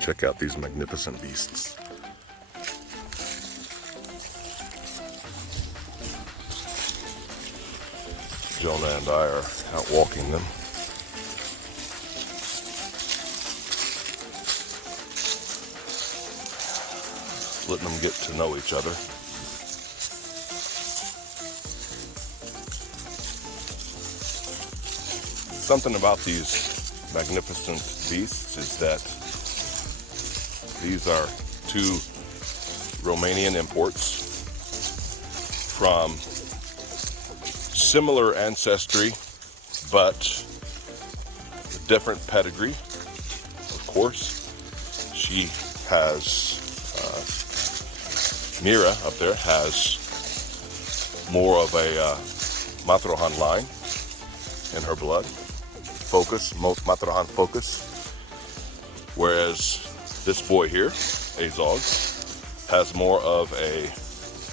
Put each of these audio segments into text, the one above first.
Check out these magnificent beasts. Jonah and I are out walking them. Letting them get to know each other. Something about these magnificent beasts is that these are two Romanian imports from similar ancestry, but different pedigree. Of course, she has, Mira up there has more of a Matrohan line in her blood. Focus, most Matrohan focus. Whereas this boy here, Azog, has more of a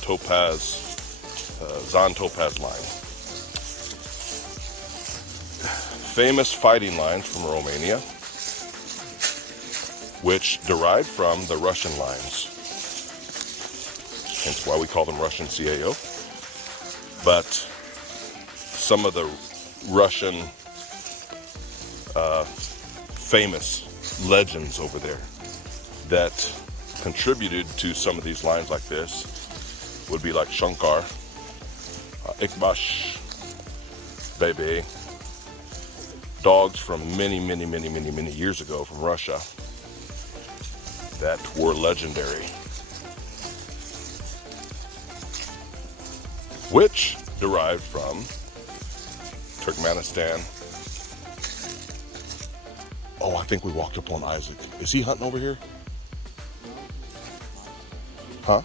Topaz, Zan Topaz line. Famous fighting lines from Romania, which derived from the Russian lines. Hence why we call them Russian CAO. But some of the Russian famous legends over there that contributed to some of these lines like this would be like Shankar, Ikbash, Bebe, dogs from many years ago from Russia that were legendary, which derived from Turkmenistan. Oh, I think we walked up on Isaac. Is he hunting over here? Huh?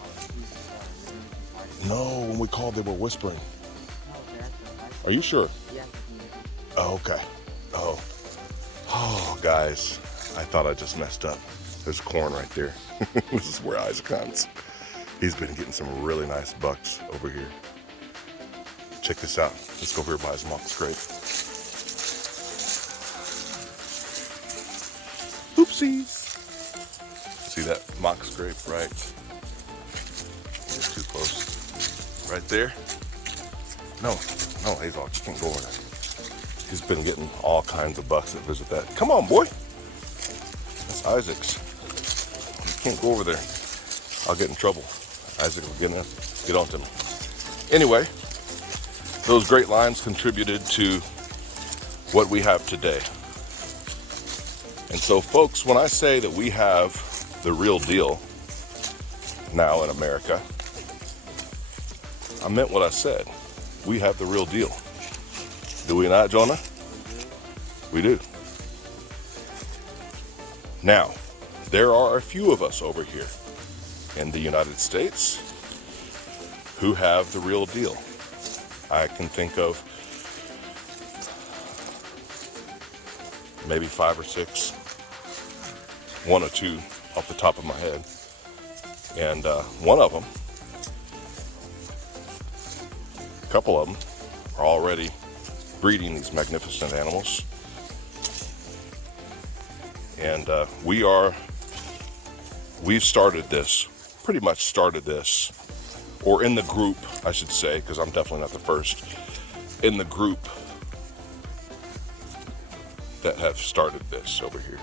No, when we called, they were whispering. Are you sure? Yeah. Oh, okay. Oh, guys, I thought I just messed up. There's corn right there. This is where Isaac hunts. He's been getting some really nice bucks over here. Check this out. Let's go over here by his mock scrape. Oopsies. See that mock scrape right? Get too close. Right there. No, Hazel, you can't go over there. He's been getting all kinds of bucks that visit that. Come on, boy. That's Isaac's. You can't go over there. I'll get in trouble. Isaac will get onto me. Anyway, those great lines contributed to what we have today. And so, folks, when I say that we have the real deal now in America, I meant what I said. We have the real deal. Do we not, Jonah? We do. Now, there are a few of us over here in the United States who have the real deal. I can think of maybe 5 or 6, 1 or 2 off the top of my head. And one of them, a couple of them, are already breeding these magnificent animals. And we've started this, pretty much started this, or in the group, I should say, because I'm definitely not the first, in the group that have started this over here.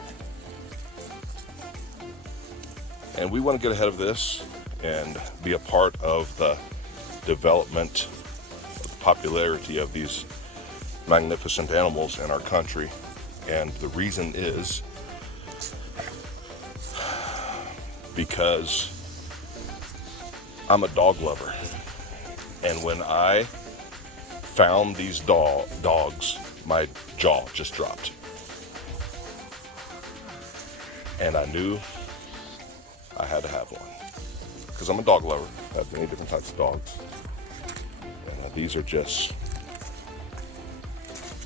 And we want to get ahead of this and be a part of the development, of the popularity of these magnificent animals in our country. And the reason is because I'm a dog lover. And when I found these dogs, my jaw just dropped. And I knew I had to have one. Because I'm a dog lover. I have many different types of dogs. And these are just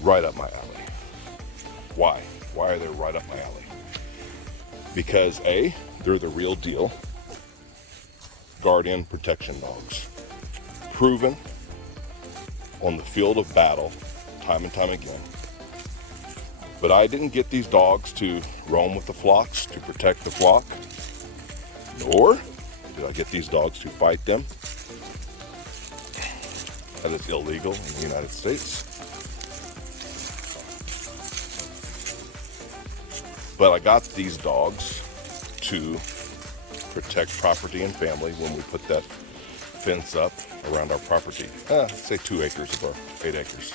right up my alley. Why? Why are they right up my alley? Because A, they're the real deal guardian protection dogs. Proven on the field of battle time and time again But I didn't get these dogs to roam with the flocks, to protect the flock, nor did I get these dogs to fight them. That is illegal in the United States. But I got these dogs to protect property and family when we put that fence up around our property. Let's say 2 acres of our 8 acres.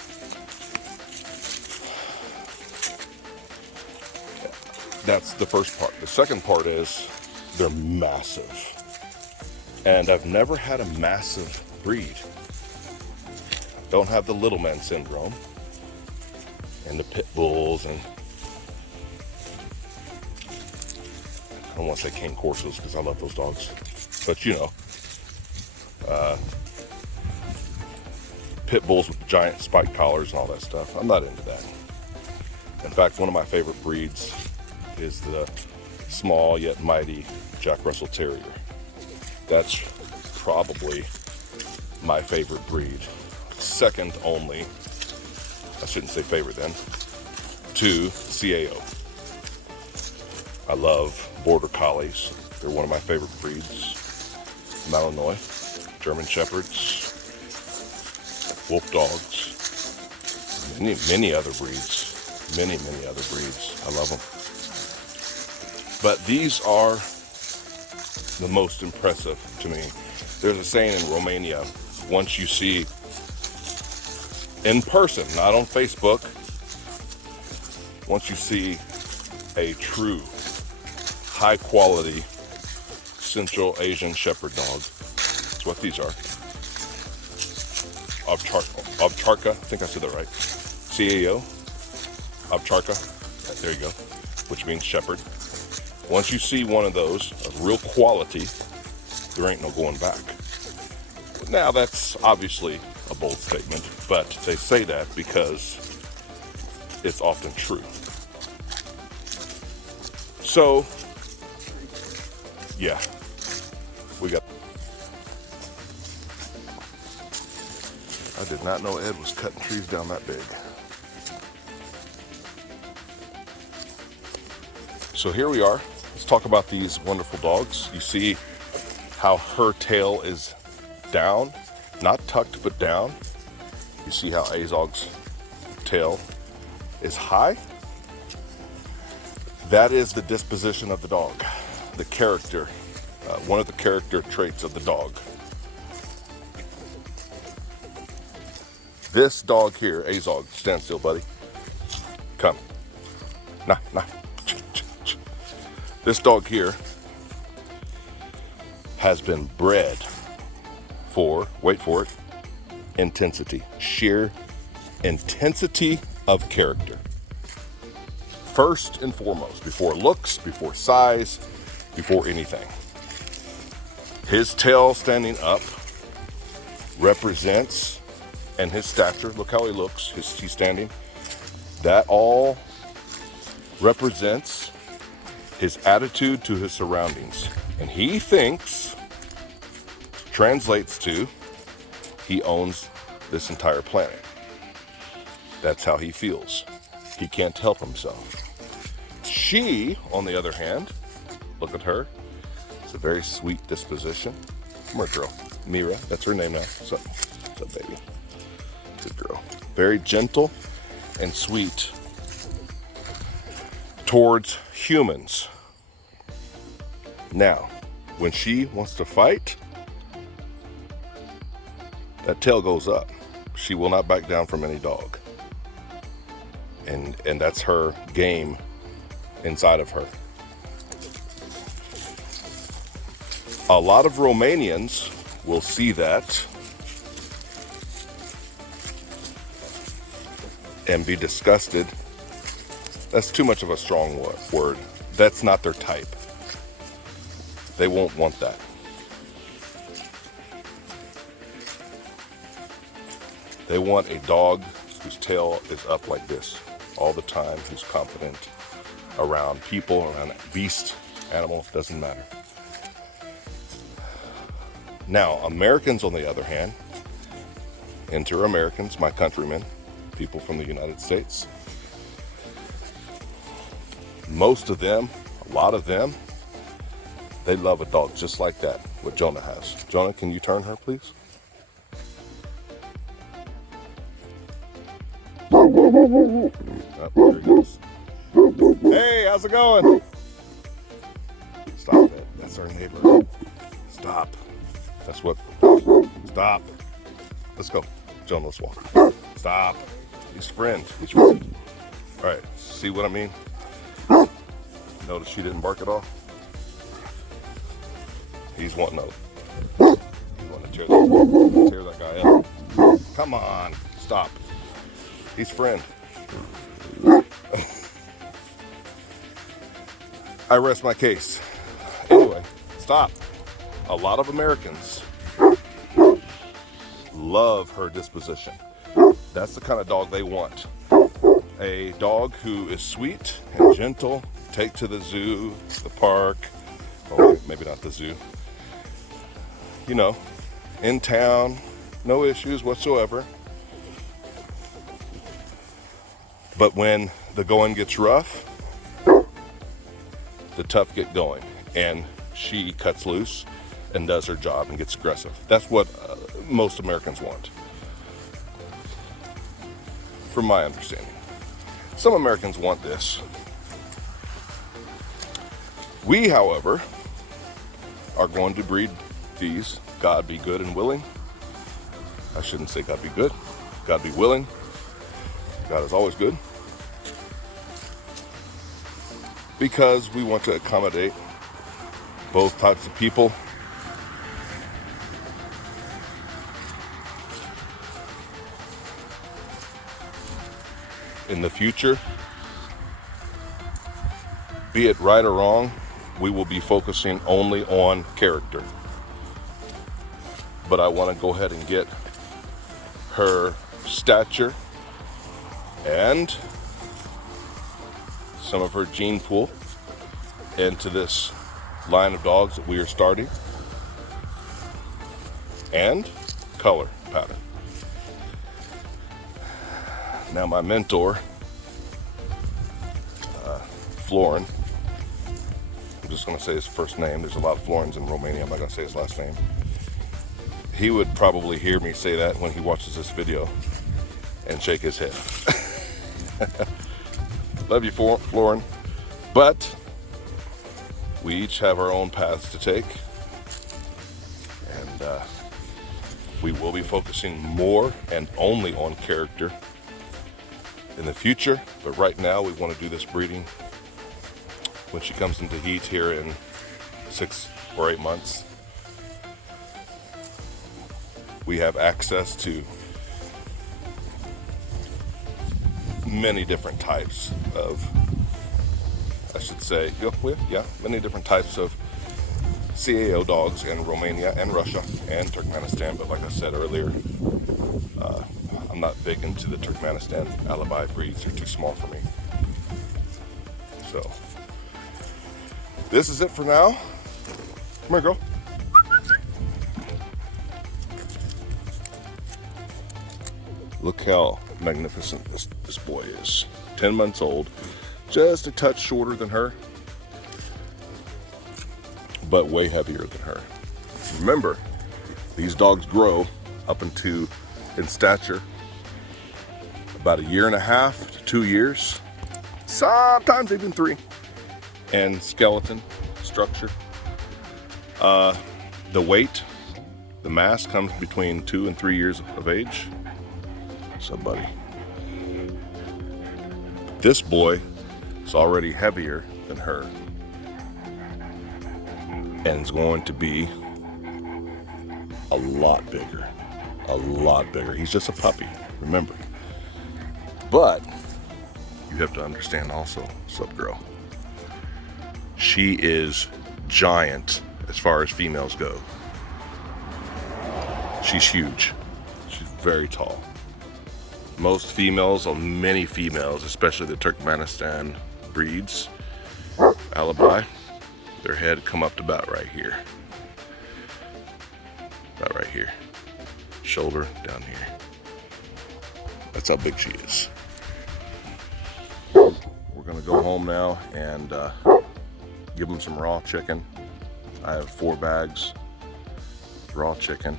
That's the first part. The second part is they're massive. And I've never had a massive breed. Don't have the little man syndrome and the pit bulls and I don't want to say cane corsos because I love those dogs, but you know, pit bulls with giant spike collars and all that stuff. I'm not into that. In fact, one of my favorite breeds is the small yet mighty Jack Russell Terrier. That's probably my favorite breed. Second only, I shouldn't say favorite then, to CAO. I love Border Collies. They're one of my favorite breeds. Malinois, German Shepherds, Wolf Dogs, many other breeds. Many other breeds. I love them. But these are the most impressive to me. There's a saying in Romania, once you see in person, not on Facebook, once you see a true high quality Central Asian Shepherd dog, that's what these are. Ovcharka, I think I said that right. CAO, Ovcharka, there you go, which means shepherd. Once you see one of those, of real quality, there ain't no going back. Now that's obviously a bold statement, but they say that because it's often true. So, yeah, we got. I did not know Ed was cutting trees down that big. So here we are. Let's talk about these wonderful dogs. You see how her tail is down, not tucked, but down. You see how Azog's tail is high. That is the disposition of the dog, the character, one of the character traits of the dog. This dog here, Azog, stand still, buddy. Come. Nah. This dog here has been bred for, wait for it, intensity, sheer intensity of character. First and foremost, before looks, before size, before anything. His tail standing up represents, and his stature, look how he looks, he's standing, that all represents his attitude to his surroundings. And he thinks, translates to, he owns this entire planet. That's how he feels. He can't help himself. She, on the other hand, look at her. It's a very sweet disposition. Come here, girl. Mira, that's her name now. What's up, baby? Good girl. Very gentle and sweet towards humans. Now, when she wants to fight, that tail goes up. She will not back down from any dog. And that's her game inside of her. A lot of Romanians will see that and be disgusted. That's too much of a strong word. That's not their type. They won't want that. They want a dog whose tail is up like this all the time, who's confident around people, around beast, animal, doesn't matter. Now, Americans, on the other hand, inter-Americans, my countrymen, people from the United States, most of them, a lot of them, they love a dog just like that, what Jonah has. Jonah, can you turn her, please? Oh, there he goes. Hey, how's it going? Stop it. That's our neighbor. Stop. That's what. Stop. Let's go. Jonah, let's walk. Stop. He's friends. He's friends. All right. See what I mean? Notice she didn't bark at all. He's wanting to. He's wanting to tear that guy up. Come on. Stop. He's friend. I rest my case. Anyway, stop. A lot of Americans love her disposition. That's the kind of dog they want. A dog who is sweet and gentle, take to the zoo, the park, or maybe not the zoo. You know, in town, no issues whatsoever. But when the going gets rough, the tough get going, and she cuts loose and does her job and gets aggressive. That's what most Americans want, from my understanding. Some Americans want this. We, however, are going to breed these. God be good and willing. I shouldn't say God be good. God be willing. God is always good. Because we want to accommodate both types of people. In the future, be it right or wrong, we will be focusing only on character. But I want to go ahead and get her stature and some of her gene pool into this line of dogs that we are starting, and color pattern. Now my mentor, Florin, I'm just going to say his first name. There's a lot of Florins in Romania. I'm not going to say his last name. He would probably hear me say that when he watches this video and shake his head. Love you, Florin. But we each have our own paths to take. And we will be focusing more and only on character in the future. But right now, we want to do this breeding when she comes into heat here in 6 or 8 months. We have access to many different types of, I should say, many different types of CAO dogs in Romania and Russia and Turkmenistan. But like I said earlier, I'm not big into the Turkmenistan alibi breeds. They're too small for me. So this is it for now. Come here, girl. Look how magnificent this boy is. 10 months old, just a touch shorter than her, but way heavier than her. Remember, these dogs grow up into, in stature, about 1.5 to 2 years, sometimes even 3, and skeleton structure. The weight, the mass comes between 2 and 3 years of age. So, buddy, this boy is already heavier than her and is going to be a lot bigger, He's just a puppy, remember. But you have to understand also, sup girl, she is giant as far as females go. She's huge. She's very tall. Most females, or many females, especially the Turkmenistan breeds, alibi, their head come up to about right here. About right here. Shoulder down here. That's how big she is. We're gonna go home now and give them some raw chicken. I have 4 bags raw chicken.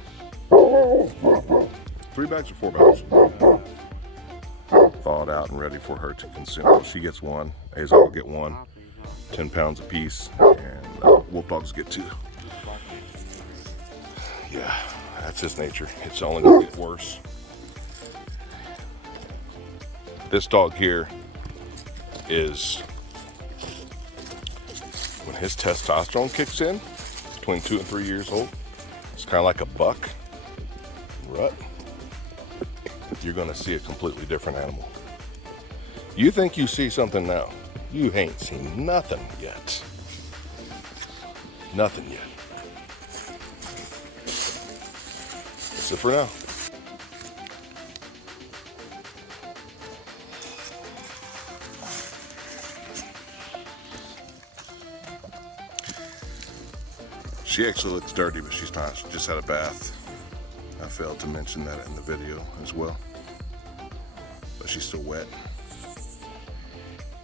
3 bags or 4 bags? Thawed out and ready for her to consume. So she gets 1, Azog will get 1, 10 pounds a piece, and wolf dogs get 2. Yeah, that's just nature. It's only gonna get worse. This dog here is, when his testosterone kicks in, between 2 and 3 years old, it's kind of like a buck rut. You're gonna see a completely different animal. You think you see something now. You ain't seen nothing yet. Nothing yet. That's it for now. She actually looks dirty, but she's not. She just had a bath. I failed to mention that in the video as well. But she's still wet.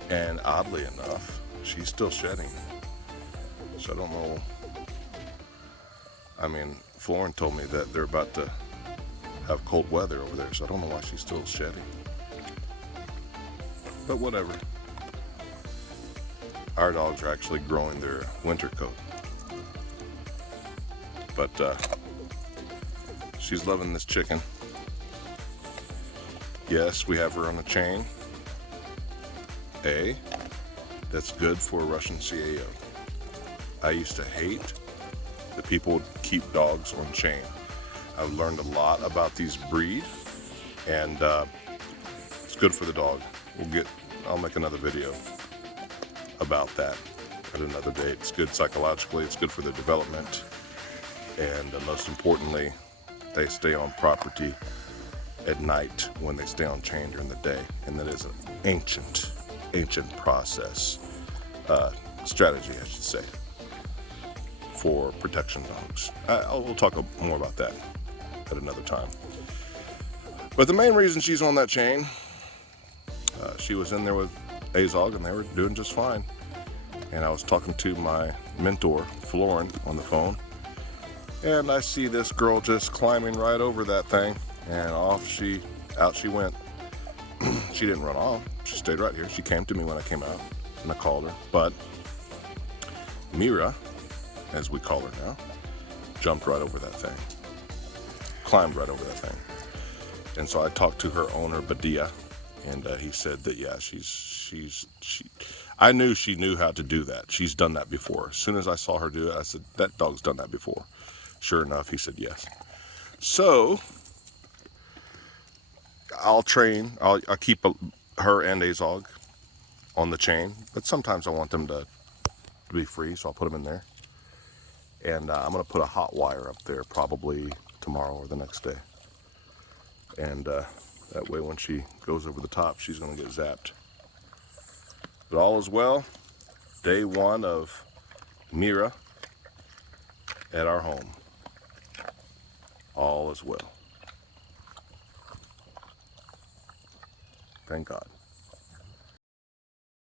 And oddly enough, she's still shedding. So I don't know. I mean, Florin told me that they're about to have cold weather over there, so I don't know why she's still shedding. But whatever. Our dogs are actually growing their winter coat. But she's loving this chicken. Yes, we have her on a chain. That's good for a Russian CAO. I used to hate that people would keep dogs on chain. I've learned a lot about these breeds, and it's good for the dog. I'll make another video about that at another date. It's good psychologically, it's good for their development, and most importantly, they stay on property at night when they stay on chain during the day, and that is an ancient process, strategy, I should say, for protection dogs. We'll talk more about that at another time. But the main reason she's on that chain, she was in there with Azog and they were doing just fine. And I was talking to my mentor, Florin, on the phone, and I see this girl just climbing right over that thing, and out she went. She didn't run off. She stayed right here. She came to me when I came out, and I called her. But Mira, as we call her now, jumped right over that thing, climbed right over that thing. And so I talked to her owner, Badia, and he said that yeah, I knew she knew how to do that. She's done that before. As soon as I saw her do it, I said, that dog's done that before. Sure enough, he said yes. So I'll keep her and Azog on the chain, but sometimes I want them to be free, so I'll put them in there. And I'm gonna put a hot wire up there probably tomorrow or the next day. And that way when she goes over the top, she's gonna get zapped. But all is well. Day 1 of Mira at our home. All is well. Thank God.